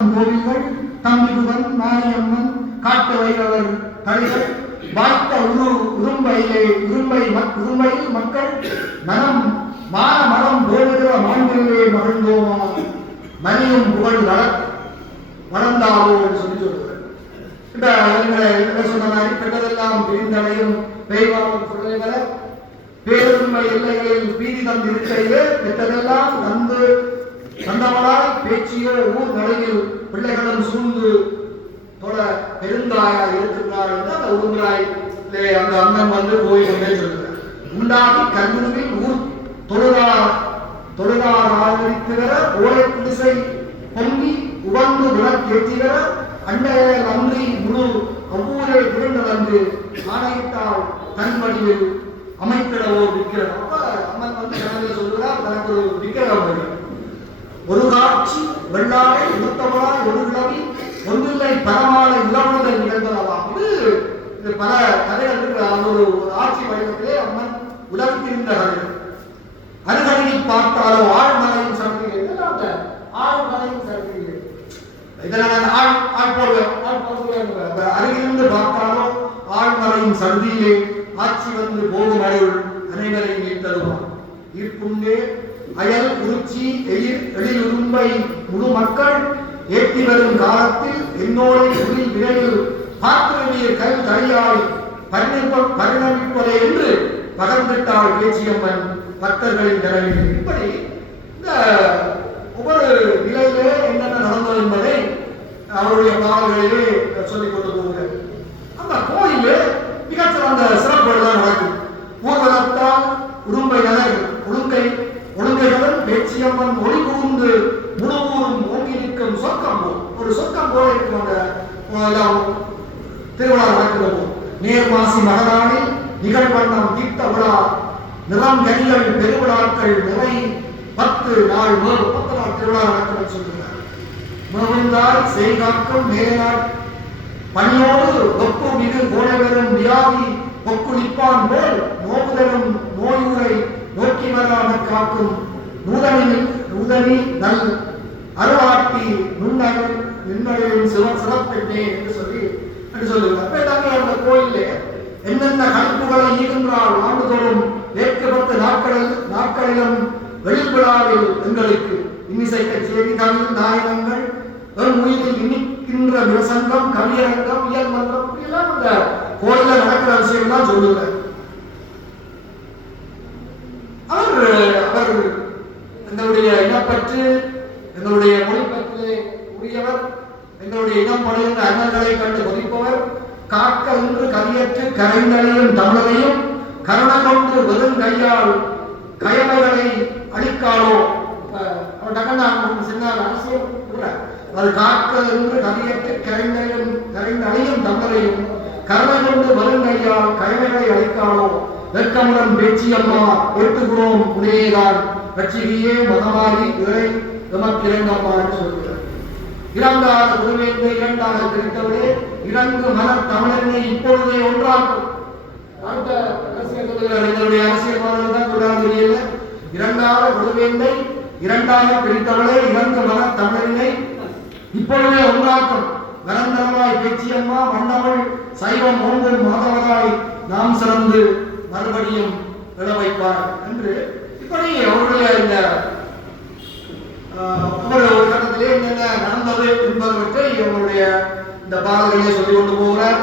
கோவில்கள், தம்பிகுவன், மாரியம்மன், காட்டு வைரவர் தலைகள் வாய்த்த உரும்பையில் மக்கள் மனம் மான மனம் போடுகிற மாண்பிலே மகிழ்ந்தோமா மணியும் புகழ் வளர்ந்தாவோ என்று சொல்லுவார். இப்ப சொன்ன மாதிரி பெற்றதெல்லாம் பிரிந்தடையும் பெய்வாவும் சொல்லுகிற பேருண்மை எல்லைகளில் பீதி தந்திருக்கையிலே பெற்றதெல்லாம் தந்தவளாய் பேச்சியோ ஊர் நடையில் பிள்ளைகளும் சூழ்ந்து தொட பெருந்தாயா இருக்கிறார் என்று அந்த உருந்தாயிலே அந்த அண்ணன் வந்து போய் கொண்டே சொல்கிறார். உண்டாகி கல்லூரில் ஊர் தொழுதார் ஆதரித்துகிற ஓலை குடிசை பொங்கி உவந்து விளக்கேற்றுகிற அண்டைய நன்றி முழு அவ்வூரை திரண்டதன்று ஆணையிட்டால் தன் வடிவில் அமைத்திடவோ விற்கிறோம். அப்ப அம்மன் வந்து கடவுளை சொல்கிறார், தனக்கு ஒரு விக்கிரகம் ஒரு காட்சி வெள்ளாடை உடுத்தவளாய் ஒரு கிழவி ஒன்றில்லை பரமாலை உலகுதல் நிகழ்ந்ததாம். இது பல கதைகள் இருக்கிற ஒரு ஆட்சி வடிவத்திலே அம்மன் உலகத்திருந்த கதைகள். அருகருகில் பார்த்தாலோ ஆழ்மலையும் சந்திக்கிறேன், ஆழ்மலையும் சந்திக்கிறேன், இதனால் ஆள் போடுவேன். அருகிலிருந்து பார்த்தாலோ ஆழ்மலையும் சந்தியிலே ஆட்சி வந்து போகும் அருள் அனைவரையும் மீட்டருவான். ஈர்ப்புண்டே அயல் குறிச்சி எழில் உரும்பை முழு மக்கள் ஏற்றி வரும் காலத்தில் என்னோட உயிர் விரைவில் பார்த்திருவிய கை தழியாய் பரிணமிப்பதே என்று பகர்ந்திட்டாள் பேச்சியம்மன் பக்தர்களின் தரவில். இப்படி இந்த ஒவ்வொரு நிலையிலே என்னென்ன நடந்தது என்பதை அவருடைய பாடல்களிலே சொல்லிக் கொண்டு போகிறார். அந்த கோயிலே மிகச்சிறந்த சிறப்புகள் நடக்கும். ஊர்வலத்தால் உடும்பை நகர் ஒழுங்கைகளும் பேச்சியம்மன் ஒளி கூர்ந்து முழுவூரும் ஓங்கி நிற்கும் சொர்க்கம் போல் ஒரு சொர்க்கம் போல இருக்கும். அந்த திருவிழா நடக்கிற போது நேர்மாசி மகராணி நிகழ்வண்ணம் தீர்த்த விழா நிறம் கனிகள் பெருவிழாக்கள் நிறை 10 நாள் 10 நாள் திருவிழா நடக்கும் சொல்கிறார். முகந்தாய் செய்காக்கும் மேலாள் பணியோடு ஒப்பு மிகு கோடைவரும் வியாதி ஒக்குளிப்பான் போல் நோக்குதலும் நோயுரை நோக்கி வராம காக்கும் நூதனி நல் அருளாட்டி நுண்ணகளின் சிறப்பெண்ணே என்று சொல்லுவார். அந்த கோயிலே என்னென்ன கணிப்புகளை ஈடுன்றால் ஆண்டுதோறும் ஏற்கப்பட்ட நாட்களிலும் வெளிவிழாவில் எங்களுக்கு இன்னிசை கச்சேரி தமிழ் நாயகங்கள் உயிரில் இனிக்கின்ற விவசங்கம் கவியரங்கம் இயல் மன்றம் இப்படியெல்லாம் அந்த கோயில நடக்கிற விஷயம் தான் சொல்லுவார். அவர் எங்களுடைய இனப்பற்று எங்களுடைய மொழிப்பற்றிலே உரியவர், எங்களுடைய இனம் படுகின்ற அண்ணல்களை கண்டு கொதிப்பவர், காக்க என்று கவியற்று கரைந்தலையும் தமிழரையும் கருணை கொண்டு வெறும் கையால் கயமைகளை அடிக்காலோ சின்ன அரசியல் அது காக்க என்று கவியற்று கரைந்தலையும் தமிழரையும் கருணை கொண்டு வெறும் கையால் கயமைகளை அடிக்காலோ வெட்கமுடன் பேச்சியம்மா ஏற்றுகிறோம் உடையேதான் கட்சிகையே மதமாறி இறை எமக்கிரங்கம்மா என்று சொல்கிறார். இறந்தாத குருவேந்தை இரண்டாக பிரித்தவரே இறங்கு மன தமிழனை இப்பொழுதே ஒன்றாக்கும். அடுத்த எங்களுடைய அரசியல்வாதிகள் தான் சொல்றாங்க தெரியல. இரண்டாத குருவேந்தை இரண்டாக பிரித்தவளே இறங்கு மன தமிழனை இப்பொழுதே ஒன்றாக்கும். நிரந்தரமாய் பேச்சியம்மா மன்னவள் சைவம் ஓங்கும் மாதவராய் நாம் சிறந்து மறுபடியும் விட வைப்பார் என்று இப்படி அவருடைய இந்த ஒவ்வொரு கட்டத்திலே என்னென்ன நடந்தது என்பதை அவருடைய இந்த பாடல்களை சொல்லிக் கொண்டு போகிறார்.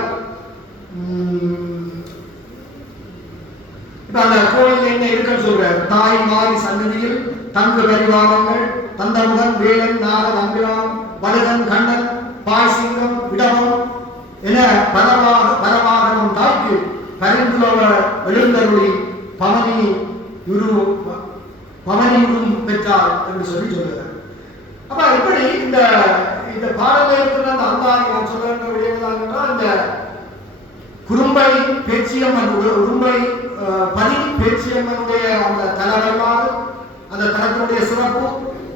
இப்ப அந்த கோயில் என்ன இருக்குன்னு சொல்றார். தாய் மாறி சன்னதியில் தங்கு பரிவாரங்கள் தந்தமுடன் வேலன் நாக அம்பிராம் வலுதன் கண்ணன் பாய்சிங்கம் விடவம் என பரவாகனும் தாய்க்கு பரிந்துளவ எழுந்தருளி பவனியுறும் பெற்றார் என்று சொல்லுகிறார். அப்ப எப்படி இந்த பாடலில் இருக்கிற அந்த அந்தாதி நான் சொல்ல வேண்டிய விடயங்கள் என்றால் இந்த குறும்பை பேச்சியம்மன் உரும்பை பதி பேச்சியம்மனுடைய அந்த தல வரலாறு, அந்த தலத்தினுடைய சிறப்பு,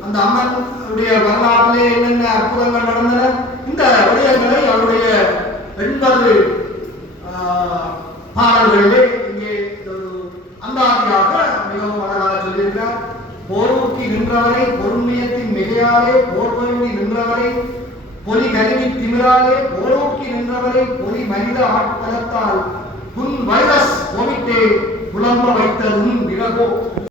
அந்த அம்மனுடைய வரலாற்றிலே என்னென்ன அற்புதங்கள் நடந்தன, இந்த விடயங்களை அவருடைய 80 பாடல்களிலே இங்கே ஒரு அந்தாதியாக மிகவும் அழகாக சொல்லியிருக்கிறார். போர்வுக்கு நின்றவரை பொருண்மையத்தின் மிகையாலே போர்வழி நின்றவரை பொலி கருவி திமிராலே போரோக்கி நின்றவரை பொலி மனித ஆட்பலத்தால் புன் வைரஸ் கோவிட்டே புலம்ப வைத்த உன் விரகோ